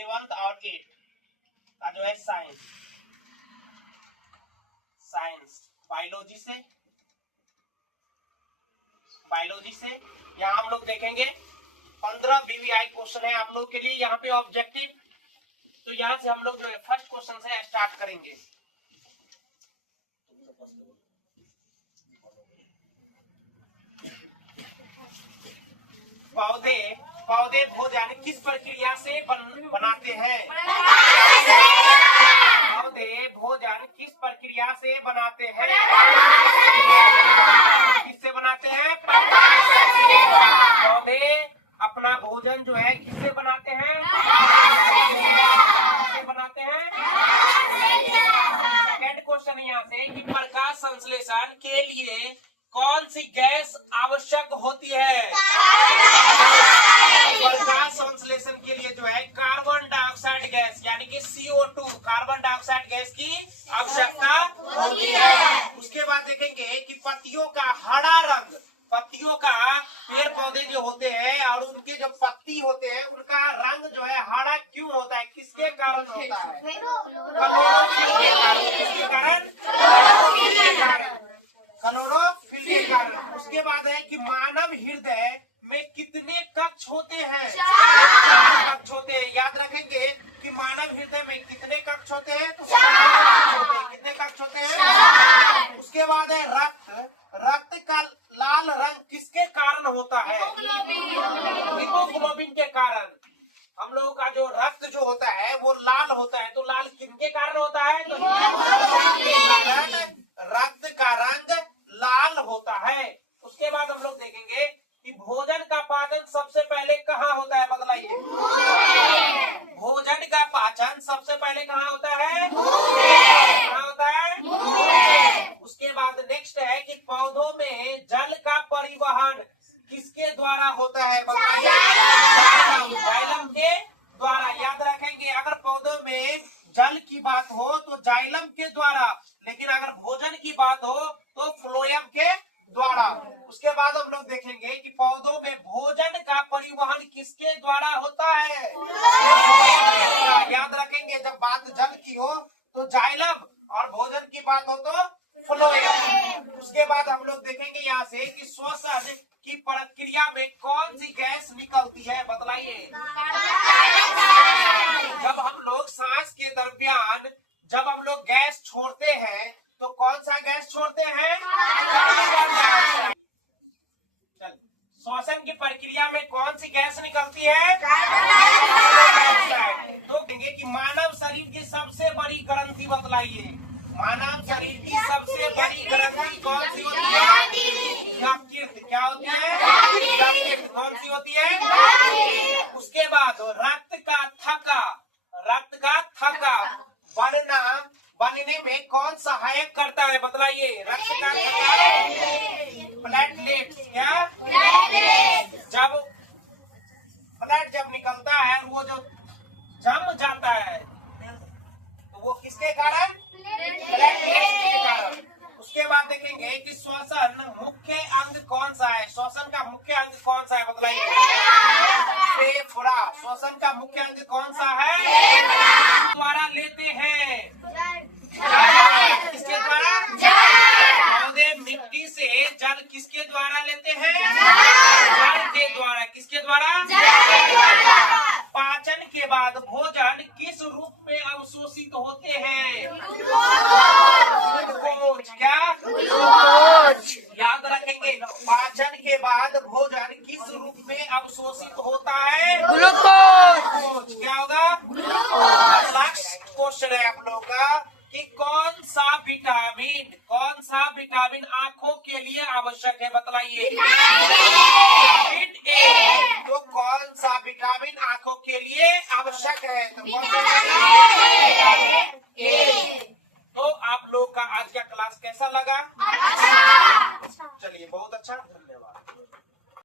7th और 8th का जो है साइंस बायोलॉजी से यहाँ हम लोग देखेंगे 15 BVI क्वेश्चन है आप लोग के लिए यहाँ पे ऑब्जेक्टिव। तो यहाँ से हम लोग जो है फर्स्ट क्वेश्चन से स्टार्ट करेंगे। पौधे भोजन किस प्रक्रिया से बनाते हैं? पौधे भोजन किस प्रक्रिया से बनाते हैं? किससे बनाते हैं? पौधे अपना भोजन जो है किससे बनाते हैं? किससे बनाते हैं? सेकंड क्वेश्चन यहाँ से कि प्रकाश संश्लेषण के लिए कौन सी गैस आवश्यक होती है? प्रकाश संश्लेषण के लिए जो है कार्बन डाइऑक्साइड गैस यानी कि CO2 कार्बन डाइऑक्साइड गैस की आवश्यकता होती है। उसके बाद देखेंगे कि पत्तियों का हरा रंग, पत्तियों का पेड़ पौधे जो होते हैं और उनके जो पत्ती होते हैं उनका रंग जो है हरा क्यों होता है? किसके कारण होता है? किसके कारण? क्लोरोफिल के कारण। उसके बाद है कि मानव हृदय में कितने कक्ष होते हैं? 4 कक्ष होते हैं। याद रखेंगे कि मानव हृदय में कितने कक्ष होते हैं? तो 4 कितने कक्ष होते हैं? उसके बाद है रक्त का लाल रंग किसके कारण होता है? हीमोग्लोबिन के कारण। हम लोगों का जो रक्त जो होता है वो लाल होता है, तो लाल किनके कारण होता है? तो रक्त का रंग लाल होता है। उसके बाद हम लोग देखेंगे कि भोजन का पाचन सबसे पहले कहाँ होता है? बतलाइए। भोजन का पाचन सबसे पहले कहाँ होता है? कहाँ होता है? उसके बाद नेक्स्ट है कि पौधों में जल का परिवहन किसके द्वारा होता है? बताइए। जाइलम के द्वारा। याद रखेंगे अगर पौधों में जल की बात हो तो जाइलम के द्वारा, लेकिन अगर भोजन की बात हो तो फ्लोएम के द्वारा। उसके बाद हम लोग देखेंगे कि पौधों में भोजन का परिवहन किसके द्वारा होता है? याद रखेंगे जब बात जल की हो तो जाइलम और भोजन की बात हो तो फ्लोएम। उसके बाद हम लोग देखेंगे यहाँ से कि श्वसन की प्रक्रिया में कौन सी गैस निकलती है? बतलाइए। जब हम लोग सांस के दरमियान जब हम लोग गैस छोड़ते हैं तो कौन सा गैस छोड़ते हैं? श्वसन की प्रक्रिया में कौन सी गैस निकलती है? तो कहेंगे कि मानव शरीर की सबसे बड़ी ग्रंथि बतलाइए। मानव शरीर की सबसे बड़ी ग्रंथि कौन सी होती है? यकृत। क्या होती है? यकृत। कौन सी होती है? उसके बाद रक्त का थक्का बनने में कौन सहायक करता है? बतलाइए। रक्त का थक्का प्लेटलेट्स। क्या? जब ब्लड जब निकलता है वो जो जम जाता है तो वो किसके कारण? प्लेटलेट्स के कारण। उसके बाद देखेंगे कि श्वसन मुख्य अंग कौन सा है? श्वसन का मुख्य अंग कौन सा है? बतलाइए। फेफड़ा। श्वसन का मुख्य अंग कौन सा है? द्वारा लेते हैं। किसके द्वारा? पौधे मिट्टी से जल किसके द्वारा लेते हैं? जल के द्वारा। किसके द्वारा? पाचन के बाद भोजन किस रूप में अवशोषित होते हैं? ग्लूकोज। क्या? याद रखेंगे पाचन के बाद भोजन किस रूप में अवशोषित होता है? ग्लूकोज। क्या होगा? नेक्स्ट क्वेश्चन है आप लोगों का कि कौन सा विटामिन आंखों के लिए आवश्यक है? बतलाइए। Vitamin A. तो कौन सा विटामिन आंखों के लिए आवश्यक है? तो कौन सा? ए। तो आप लोग का आज का क्लास कैसा लगा? चलिए बहुत अच्छा।